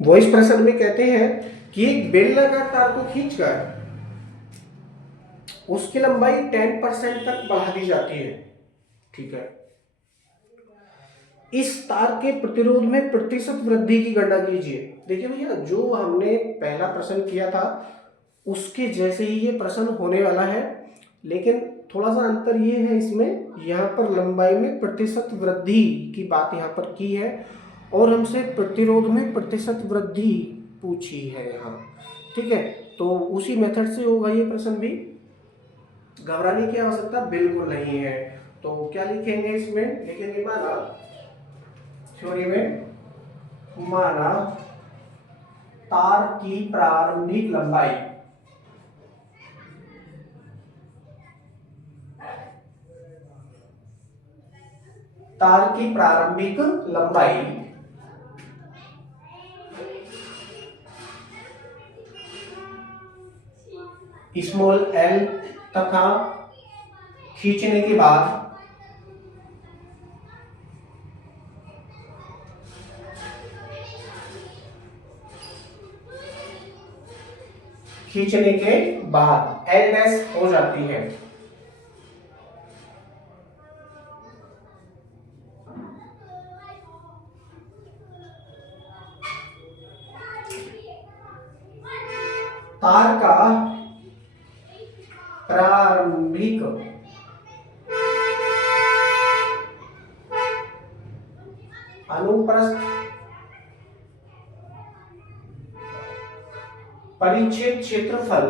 Voice pressure में कहते हैं कि एक बेलनाकार तार को खींचकर उसकी लंबाई 10% तक बढ़ा दी जाती है। ठीक है, इस तार के प्रतिरोध में प्रतिशत वृद्धि की गणना कीजिए। देखिए भैया, जो हमने पहला प्रश्न किया था उसके जैसे ही ये प्रश्न होने वाला है, लेकिन थोड़ा सा अंतर ये है इसमें, यहाँ पर लंबाई में प्रतिशत वृद्धि की बात यहाँ पर की है और हमसे प्रतिरोध में प्रतिशत वृद्धि पूछी है यहाँ। ठीक है, तो उसी मेथड से होगा ये प्रश्न भी, घबराने की आवश्यकता बिल्कुल नहीं है। तो क्या लिखेंगे इसमें, लिखेंगे माना थ्योरी में, माना तार की प्रारंभिक लंबाई तार की प्रारंभिक लंबाई स्मॉल एल तथा खींचने के बाद एल डैश हो जाती है। तार का प्रारंभिक अनुप्रस्थ परिच्छेद क्षेत्रफल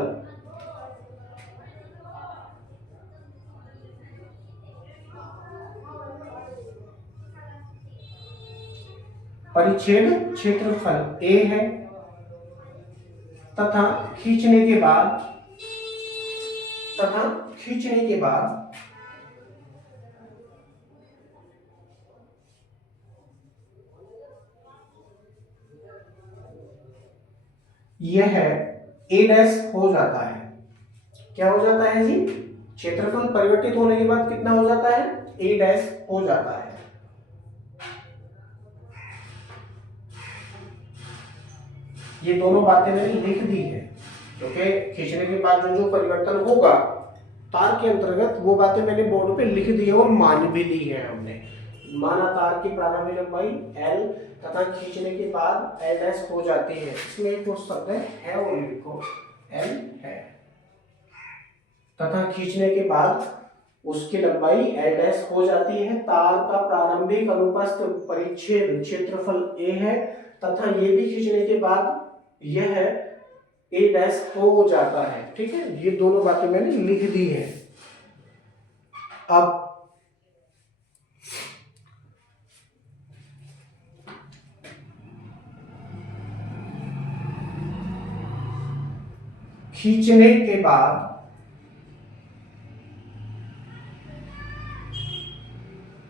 A है तथा खींचने के बाद यह ए डैश हो जाता है। क्या हो जाता है जी, क्षेत्रफल परिवर्तित होने के बाद कितना हो जाता है, ए डैश हो जाता है। ये दोनों बातें मैंने लिख दी है, क्योंकि खींचने के बाद जो जो परिवर्तन होगा तार के अंतर्गत वो बातें मैंने बोर्ड पे लिख दी है और मान भी ली है हमने। माना तार की प्रारंभिक लंबाई एल तथा खींचने के बाद एल डैश हो जाती है। इसमें एक शब्द है वो लिखो, एल है, तथा खींचने के बाद उसकी लंबाई एल डैश हो जाती है। तार का प्रारंभिक अनुप्रस्थ परिच्छेद क्षेत्रफल ए है तथा ये भी खींचने के बाद यह ए डैश हो जाता है। ठीक है, ये दोनों बातें मैंने लिख दी है। अब खींचने के बाद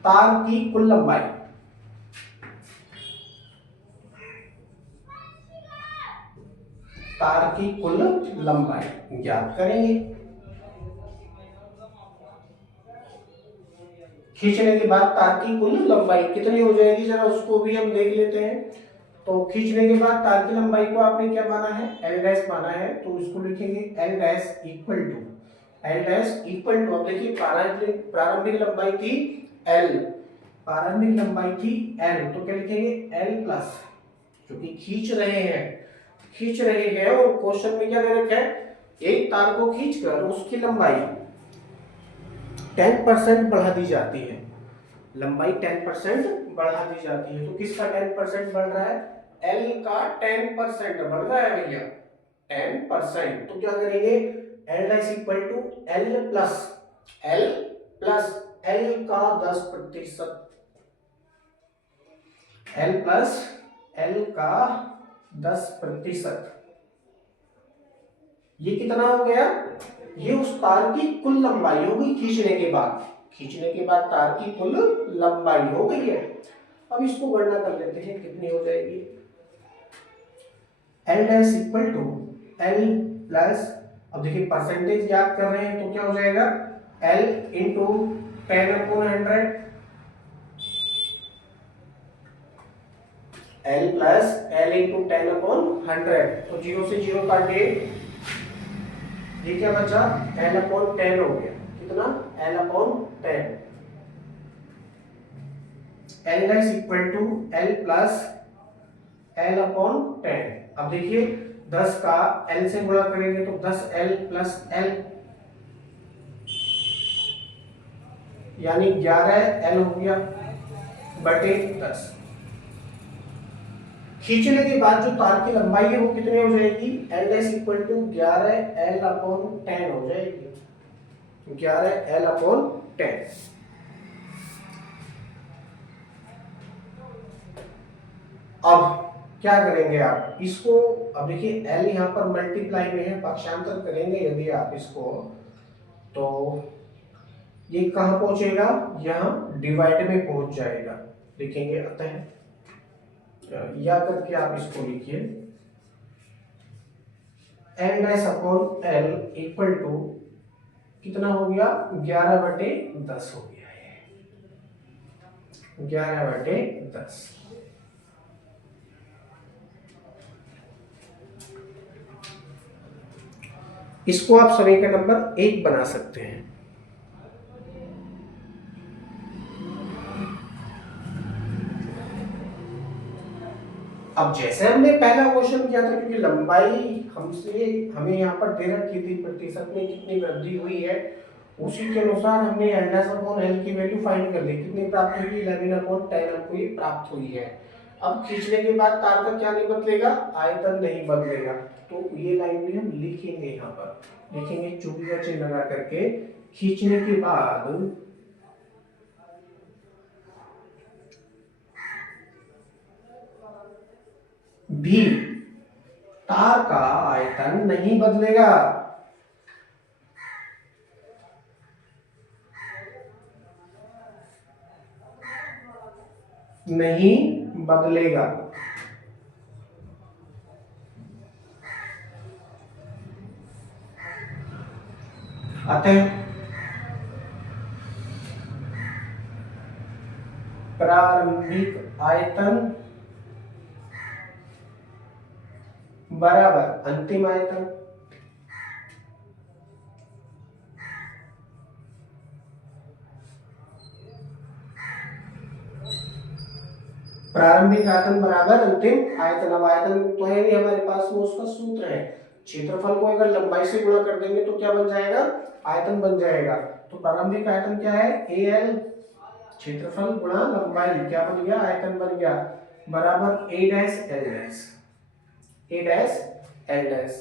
तार की कुल लंबाई ज्ञात करेंगे। खींचने के बाद तार की कुल लंबाई कितनी हो जाएगी, जरा उसको भी हम देख लेते हैं। तो खींचने के बाद तार की लंबाई को आपने क्या माना है, एल डैश माना है, तो इसको लिखेंगे एल डैश इक्वल टू अब देखिए प्रारंभिक लंबाई थी एल, तो क्या लिखेंगे एल प्लस, क्योंकि खींच रहे हैं और क्वेश्चन में क्या दे रखा है, एक तार को खींचकर उसकी लंबाई 10% बढ़ा दी जाती है। लंबाई 10% बढ़ा दी जाती है, तो किसका 10% बढ़ रहा है, एल का 10% बढ़ रहा है भैया, 10%। तो क्या करेंगे, L dash equal to L plus L का 10%, एल प्लस एल का 10%। ये कितना हो गया, ये उस तार की कुल लंबाई हो गई खींचने के बाद तार की कुल लंबाई हो गई है। अब इसको गणना कर लेते हैं कितनी हो जाएगी, L dash equal to L plus, अब देखिए परसेंटेज याद कर रहे हैं तो क्या हो जाएगा, L into 10/100 L plus L into 10/100, तो 0 से 0 काटे, ये क्या बचा, L/10 हो गया, कितना, L/10, L dash equal to L plus L/10। अब देखिए 10 का L से गुणा करेंगे तो 10L प्लस L, यानी 11L हो गया बटे 10। खींचने के बाद जो तार की लंबाई है वो कितनी हो जाएगी, L dash equal to 11L/10 हो जाएगी, 11L/10। अब क्या करेंगे आप इसको, अब देखिए L यहाँ पर मल्टीप्लाई में है, पक्षांतर करेंगे यदि आप इसको, तो ये कहां पहुंचेगा, यहां डिवाइड में पहुंच जाएगा, लिखेंगे अतः, या करके आप इसको लिखिए L dash upon L equal to कितना हो गया, 11/10 हो गया है, 11/10। इसको आप समीकरण नंबर 1 बना सकते हैं। अब जैसे हमने पहला क्वेश्चन किया था, क्योंकि लंबाई हमसे हमें यहाँ पर दे रखी थी, प्रतिशत में कितनी वृद्धि हुई है, उसी के अनुसार हमने L डैश अपॉन L की वैल्यू फाइंड कर ली, कितनी प्राप्त हुई, 11/10 हमको ये प्राप्त हुई है। अब खींचने के बाद तार का क्या नहीं बदलेगा, आयतन नहीं बदलेगा, तो ये लाइन भी हम लिखेंगे, यहाँ पर लिखेंगे चुंबकीय का चिन्ह लगा करके, खींचने के बाद भी तार का आयतन नहीं बदलेगा, नहीं बदलेगा। अतः प्रारंभिक आयतन बराबर अंतिम आयतन, प्रारंभिक आयतन बराबर अंतिम आयतन। अब आयतन तो है नहीं हमारे पास, वो उसका सूत्र है, क्षेत्रफल को अगर लंबाई से गुणा कर देंगे तो क्या बन जाएगा, आयतन बन जाएगा। तो प्रारंभिक आयतन क्या है, AL, क्षेत्रफल गुणा लंबाई, क्या बन गया, आयतन बन गया, बराबर A dash L dash, A dash L dash,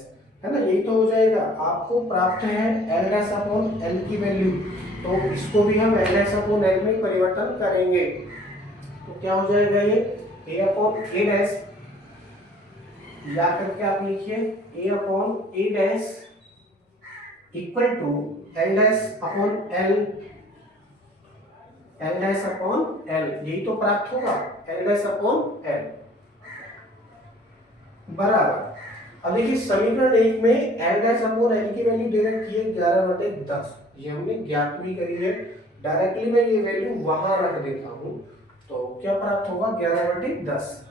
है ना, यही तो हो जाएगा। आपको प्राप्त है L डैश अपॉन L की वैल्यू, तो इसको भी हम L डैश अपॉन L में परिवर्तन करेंगे, तो क्या हो जाएगा, ये A अपॉन A डैश, या करके आप लिखिए A upon A dash equal to L dash upon L, L dash upon L, यही तो प्राप्त होगा, L डैश अपॉन L बराबर। अब देखिए समीकरण 1 में L डैश अपॉन L की वैल्यू दे रखी है 11/10, ये हमने ज्ञात भी करी है, डायरेक्टली मैं ये वैल्यू वहां रख देता हूं, तो क्या प्राप्त होगा, 11/10,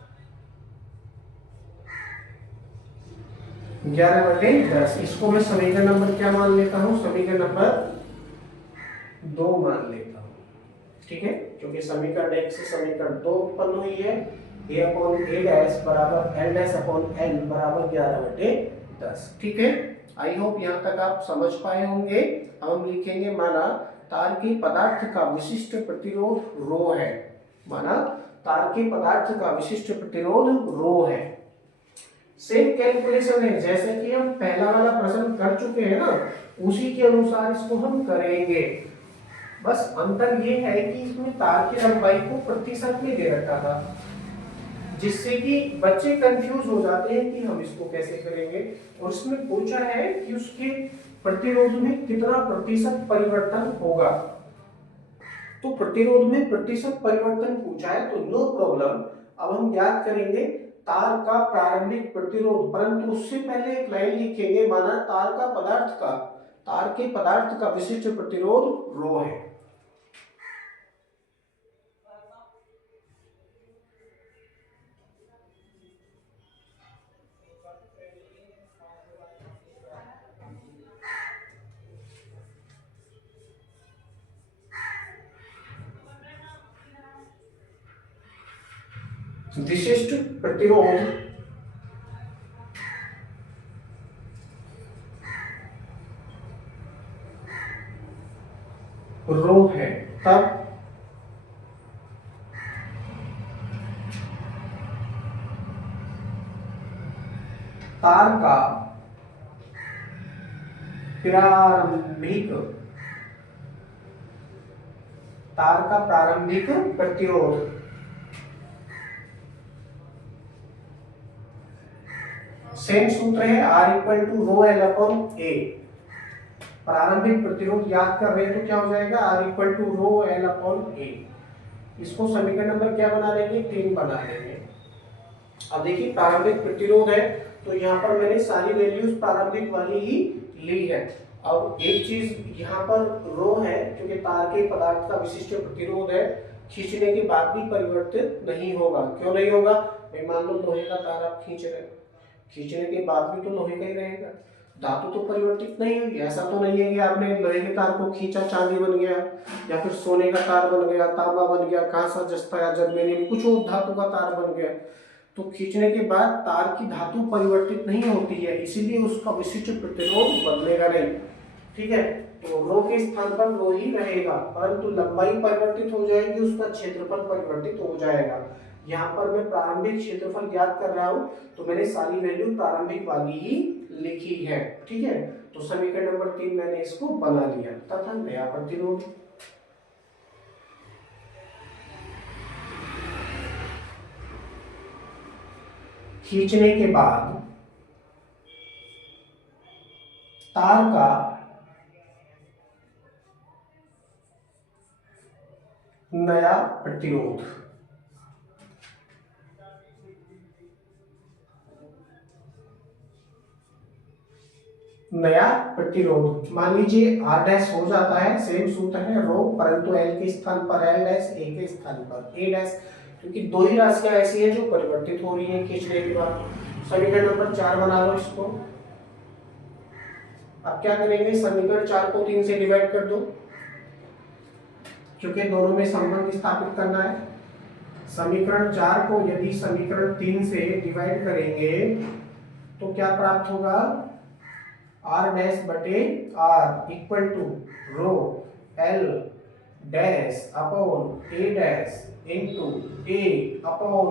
11/10। इसको मैं समीकरण नंबर क्या मान लेता हूं, समीकरण नंबर 2 मान लेता हूं, ठीक है, क्योंकि समीकरण 1 से समीकरण 2 उत्पन्न हुई है, A अपॉन A डैश बराबर L डैश अपॉन L बराबर 11/10, ठीक है। आई होप यहाँ तक आप समझ पाए होंगे। अब हम लिखेंगे, माना तार के पदार्थ का विशिष्ट प्रतिरोध रो है, माना तार के पदार्थ का विशिष्ट प्रतिरोध रो है। सेम कैलकुलेशन है जैसे कि हम पहला वाला प्रश्न कर चुके हैं ना, उसी के अनुसार इसको हम करेंगे, बस अंतर ये है कि इसमें तार की लंबाई को प्रतिशत में दे रखा था, जिससे कि बच्चे कंफ्यूज हो जाते हैं कि हम इसको कैसे करेंगे, और इसमें पूछा है कि उसके प्रतिरोध में कितना प्रतिशत परिवर्तन होगा, तो प्रतिरोध में प्रतिशत परिवर्तन पूछा है, तो नो प्रॉब्लम। अब हम ज्ञात करेंगे तार का प्रारंभिक प्रतिरोध, परंतु उससे पहले एक लाइन लिखेंगे, माना तार के पदार्थ का विशिष्ट प्रतिरोध रो है। विशिष्ट प्रतिरोध रो है, तब तार का प्रारंभिक प्रतिरोध सेम सूत्र है R equal to rho L upon A. प्रारंभिक प्रतिरोध याद कर रहे हैं तो क्या हो जाएगा, R equal to rho L upon A. इसको समीकरण नंबर क्या बना लेंगे, 3 बना लेंगे। अब देखिए प्रारंभिक प्रतिरोध है तो यहाँ पर मैंने सारी वैल्यूज प्रारंभिक वाली ही ली है। अब एक चीज यहाँ पर रो है क्योंकि तार के पदार्थ का विशिष्ट प्रतिरोध है, खींचने के बाद भी परिवर्तित नहीं होगा। क्यों नहीं होगा, भाई मान लो लोहे का तार आप खींच रहे, खींचने के बाद भी तो लोहे का ही रहेगा, धातु तो परिवर्तित नहीं हुई। ऐसा तो नहीं है कि आपने लोहे के तार को खींचा चांदी बन गया, या फिर सोने का तार बन गया, तांबा बन गया, कांसा, जस्ता या जर्मेनियम कुछ और धातु का तार बन गया। तो खींचने के बाद तार की धातु परिवर्तित नहीं होती है, इसीलिए उसका विशिष्ट प्रतिरोध बदलेगा नहीं। ठीक है, तो रो के स्थान पर रो ही रहेगा, परंतु लंबाई परिवर्तित हो जाएगी, उसका क्षेत्रफल परिवर्तित हो जाएगा। यहाँ पर मैं प्रारंभिक क्षेत्रफल ज्ञात कर रहा हूँ तो मैंने सारी वैल्यू प्रारंभिक वाली ही लिखी है। ठीक है, तो समीकरण नंबर 3 मैंने इसको बना लिया तथा नया प्रतिरोध। खींचने के बाद तार का नया प्रतिरोध। नया प्रतिरोध मान लीजिए R डैश हो जाता है, सेम सूत्र है रो, परंतु L के स्थान पर L डैश, A के स्थान पर A डैश, क्योंकि दो ही राशियां ऐसी है जो परिवर्तित हो रही है खींचने के बाद। समीकरण नंबर 4 बना लो इसको। अब क्या करेंगे, समीकरण 4 को 3 से डिवाइड कर दो, क्योंकि दोनों में संबंध स्थापित करना है। समीकरण 4 को यदि समीकरण 3 से डिवाइड करेंगे तो क्या प्राप्त होगा, R डैश बटे R equal to rho L dash upon A dash into A upon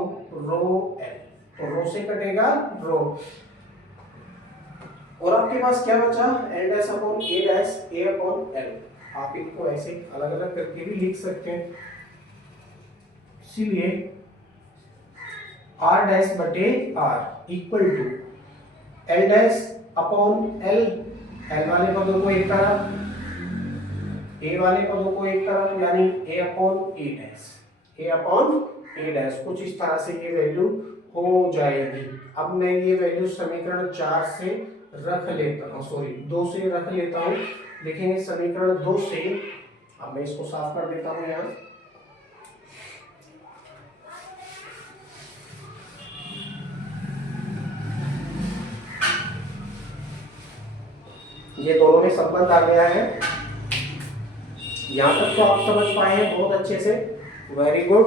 rho L। तो रो से कटेगा रो, और आपके पास क्या बचा, L dash upon A dash A upon L। आप इनको ऐसे अलग अलग करके भी लिख सकते हैं, इसीलिए R डैश बटे R equal to L dash upon L, L वाले पदों को एक तरफ, A वाले पदों को एक तरफ, यानी A upon A dash, A upon A dash. कुछ इस तरह से ये वैल्यू हो जाएगी। अब मैं ये वैल्यू समीकरण 4 से रख लेता हूँ, सॉरी 2 से रख लेता हूँ, लिखेंगे समीकरण 2 से। अब मैं इसको साफ कर देता हूँ यहाँ। ये दोनों में संबंध आ गया है, यहाँ तक तो आप समझ पाए हैं बहुत अच्छे से, वेरी गुड।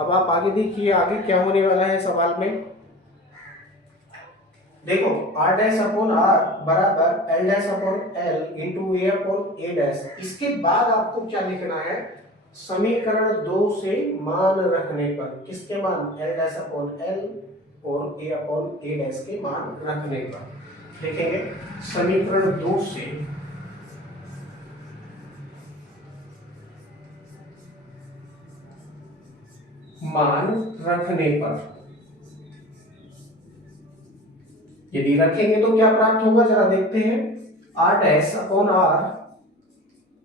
अब आप आगे देखिए आगे क्या होने वाला है सवाल में। देखो R डैश अपॉन R बराबर L dash upon L into A upon A dash. इसके बाद आपको क्या लिखना है, समीकरण 2 से मान रखने पर, किसके मान, L डैश अपॉन L और A अपॉन A डैश के मान रखने पर लिखेंगे समीकरण 2 से मान रखने पर। यदि रखेंगे तो क्या प्राप्त होगा जरा देखते हैं, R dash upon R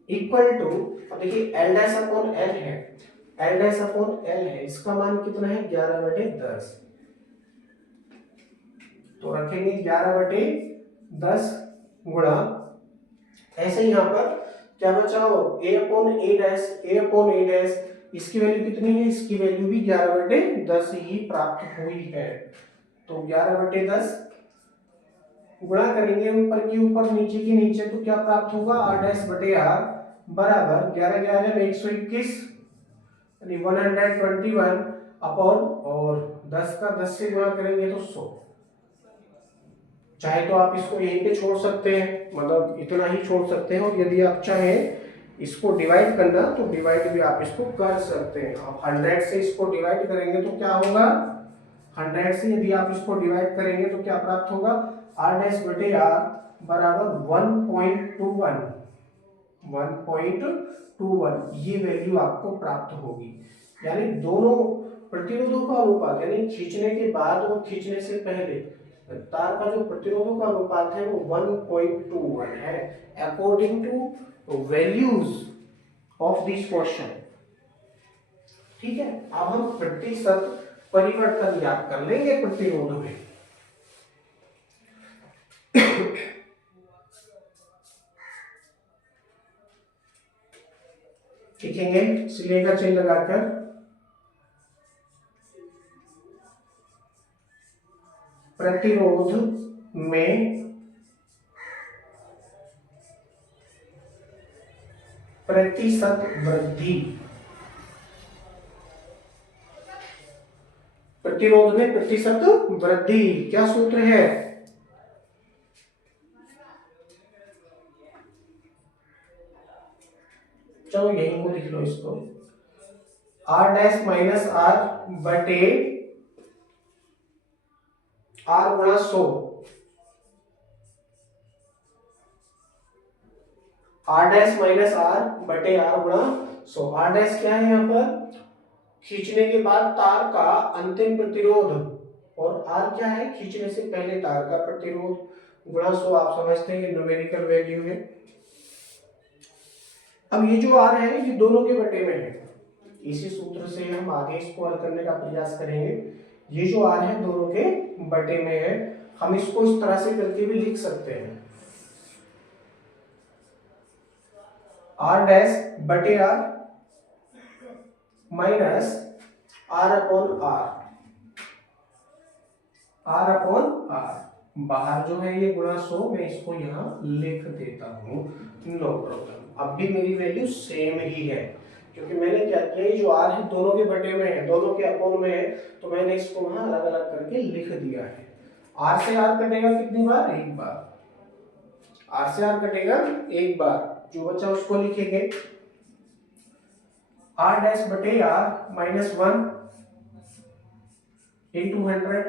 equal to, अब देखिए L डैश अपॉन L है, L डैश अपॉन L है, इसका मान कितना है 11/10। तो रखेंगे 11/10 गुणा, ऐसे ही यहाँ पर क्या बचा हो, A upon A dash, A upon A dash, इसकी वैल्यू कितनी है, इसकी वैल्यू भी 11/10 ही प्राप्त हुई है। तो 11/10 गुणा करेंगे ऊपर की ऊपर नीचे की नीचे, तो क्या प्राप्त होगा, R डैश बटे R बराबर 11 121 यानी 121 अपॉन और 10 का 10 से गुणा करेंगे तो 100। चाहे तो आप इसको यहीं पे छोड़ सकते हैं, मतलब इतना ही छोड़ सकते हैं, और यदि आप चाहें इसको डिवाइड करना तो डिवाइड भी आप इसको कर सकते हैं। आप 100 से इसको डिवाइड करेंगे तो क्या होगा, 100 से यदि आप इसको डिवाइड करेंगे तो क्या प्राप्त होगा, r डैश बटे r बराबर 1.21, 1.21 ये वैल्यू आपको प्राप्त होगी। यानी दोनों प्रतिरोधों का अनुपात, यानी खींचने के बाद और खींचने से पहले तार का जो प्रतिरोधों का अनुपात है वो 1.21 है, according to values of this question. ठीक है, अब हम प्रतिशत परिवर्तन याद कर लेंगे प्रतिरोध में। लिखेंगे सिले का चिन्ह लगाकर, प्रतिरोध में प्रतिशत वृद्धि, प्रतिरोध में प्रतिशत वृद्धि क्या सूत्र है, चलो यहीं को लिख लो इसको, r डैश माइनस r बटे r गुणा 100, r डैश माइनस r बटे r गुणा 100। r डैश क्या है यहाँ पर, खींचने के बाद तार का अंतिम प्रतिरोध, और r क्या है, खींचने से पहले तार का प्रतिरोध, गुणा 100 आप समझते हैं न्यूमेरिकल वैल्यू है। अब ये जो r है ये दोनों के बटे में है, इसी सूत्र से हम आगे इसको हल करने का प्रयास करेंगे। ये जो r है दोनों के बटे में है, हम इसको इस तरह से करके भी लिख सकते हैं, r डैश बटे r minus r upon r, बाहर जो है ये गुणा 100, मैं इसको यहाँ लिख देता हूँ, नो प्रॉब्लम। अब भी मेरी वैल्यू सेम ही है, क्योंकि मैंने क्या किया, ये जो r है दोनों के बटे में है, दोनों के अपॉन में है, तो मैंने इसको वहां अलग अलग करके लिख दिया है। r से r कटेगा कितनी बार, एक बार, r से r कटेगा एक बार, जो बचा उसको लिखेंगे r डैश बटे r माइनस 1 इंटू 100,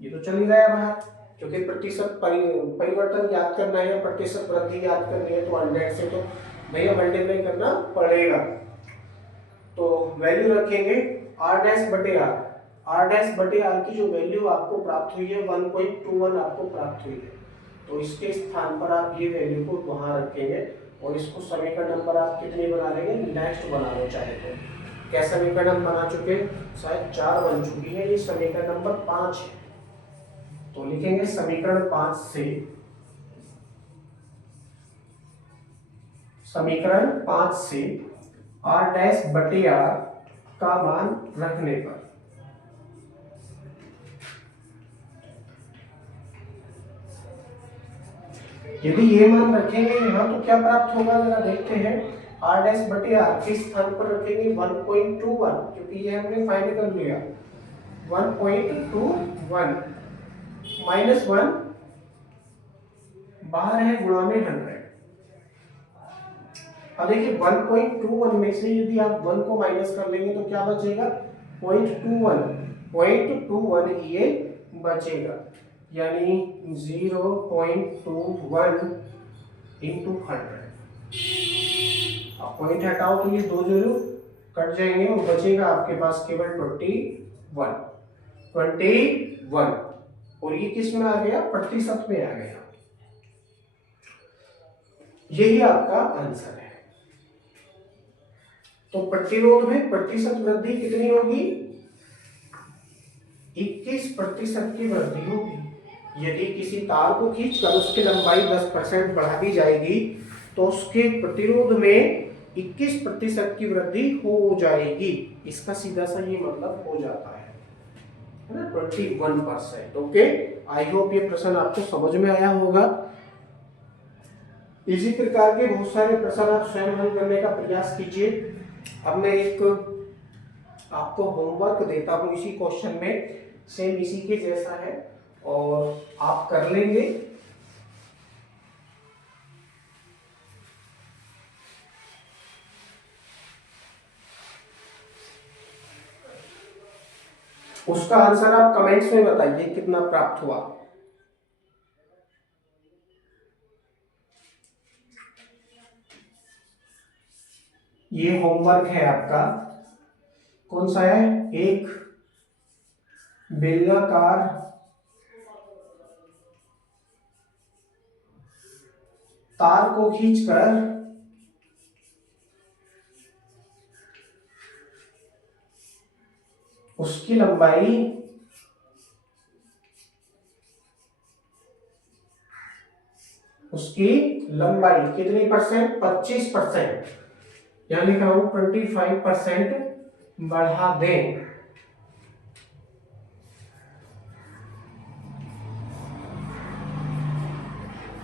ये तो चल ही रहा है बाहर, क्योंकि प्रतिशत परिवर्तन याद करना है, प्रतिशत वृद्धि याद करनी है, तो 100 से तो भैया मल्टीप्लाई करना पड़ेगा। तो वैल्यू रखेंगे r डैश बटे r, r डैश बटे r की जो वैल्यू आपको प्राप्त हुई है 1.21 आपको प्राप्त हुई है, तो इसके स्थान पर आप ये वैल्यू को वहां रखेंगे, और इसको समीकरण नंबर आप कितने बना लेंगे, नेक्स्ट बना लो चाहे तो। क्या समीकरण हम बना चुके, शायद 4 बन चुकी है, ये समीकरण नंबर 5 है, तो लिखेंगे समीकरण 5 से, समीकरण 5 से r डैश बटे r का मान रखने पर यदि ये मान रखेंगे यहाँ तो क्या प्राप्त होगा, जरा देखते हैं। r डैश बटे r किस स्थान पर रखेंगे, 1.21, क्योंकि ये हमने फाइंड कर लिया, 1.21 माइनस 1 बाहर है, गुणा में 100। अब देखिए 1.21 में से यदि आप 1 को माइनस कर लेंगे तो क्या बचेगा, 0.21 ये बचेगा, यानी 0.21 इंटू 100। अब पॉइंट हटाओ तो ये 2 0 कट जाएंगे और बचेगा आपके पास केवल 21, और ये किस में आ गया, प्रतिशत में आ गया। यही आपका आंसर है। तो प्रतिरोध में प्रतिशत वृद्धि कितनी होगी, 21% की वृद्धि होगी। यदि किसी तार को खींचकर उसकी लंबाई 10% बढ़ा दी जाएगी तो उसके प्रतिरोध में 21% की वृद्धि हो जाएगी। इसका सीधा सा ये मतलब हो जाता है ना, 21%। ओके, आई होप ये प्रश्न आपको समझ में आया होगा। इसी प्रकार के बहुत सारे प्रश्न आप स्वयं हल करने का प्रयास कीजिए। अब मैं एक आपको होमवर्क देता हूँ इसी क्वेश्चन में, सेम इसी के जैसा है और आप कर लेंगे। उसका आंसर आप कमेंट्स में बताइए कितना प्राप्त हुआ। ये होमवर्क है आपका, कौन सा है, एक बेलनाकार तार को खींचकर उसकी लंबाई कितनी परसेंट, 25%, यानी लिख रहा हूं 25% बढ़ा दें।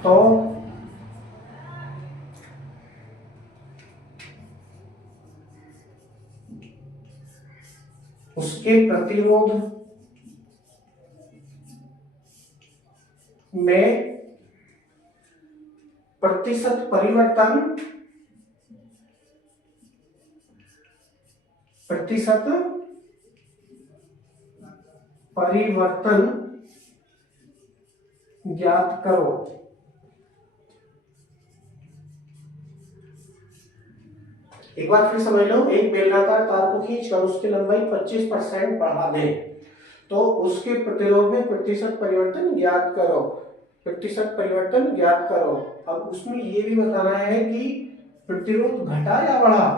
तो उसके प्रतिरोध में प्रतिशत परिवर्तन ज्ञात करो। एक बार फिर समझ लो, एक बेलनाकार तार को खींचकर उसकी लंबाई 25% बढ़ा दें तो उसके प्रतिरोध में प्रतिशत परिवर्तन ज्ञात करो। प्रतिशत परिवर्तन ज्ञात करो। अब उसमें ये भी बताना है कि प्रतिरोध घटा या बढ़ा,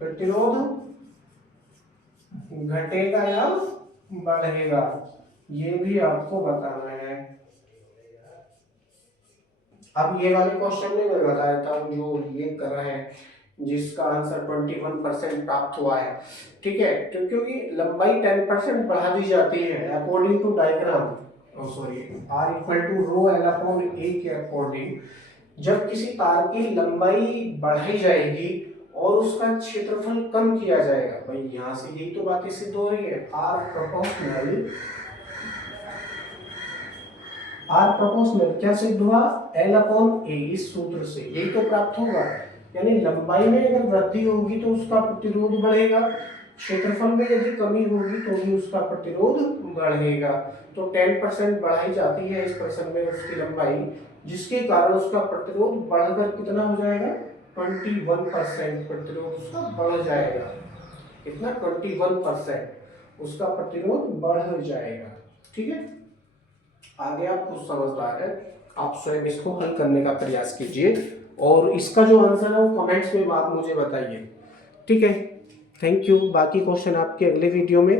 प्रतिरोध घटेगा या बढ़ेगा, ये भी आपको बताना है। अब ये वाले क्वेश्चन में मैं बता देता हूँ जो ये कर रहा है, जिसका आंसर 21% प्राप्त हुआ है। ठीक है, तो क्योंकि लंबाई 10% बढ़ा दी जाती है according to diagram, sorry R equal to rho L upon A के अकॉर्डिंग। जब किसी तार की लंबाई बढ़ाई जाएगी और उसका क्षेत्रफल कम किया जाएगा, भाई यहां से यही तो बातें सिद्ध हो रही है, आर प्रोपोर्शनल क्या सिद्ध हुआ, एल अपॉन ए, इस सूत्र से यही तो प्राप्त होगा। यानी लंबाई में अगर वृद्धि होगी तो उसका प्रतिरोध बढ़ेगा, क्षेत्रफल में यदि कमी होगी तो भी उसका प्रतिरोध बढ़ेगा। तो 10% बढ़ाई जाती है इस प्रश्न में उसकी लंबाई, जिसके कारण उसका प्रतिरोध बढ़कर कितना हो जाएगा, 21% प्रतिरोध उसका बढ़ जाएगा। कितना, 21% उसका प्रतिरोध बढ़ जाएगा। ठीक है, आगे आप खुद समझदार है, आप स्वयं इसको हल करने का प्रयास कीजिए और इसका जो आंसर है वो कमेंट्स में आप मुझे बताइए। ठीक है, थैंक यू। बाकी क्वेश्चन आपके अगले वीडियो में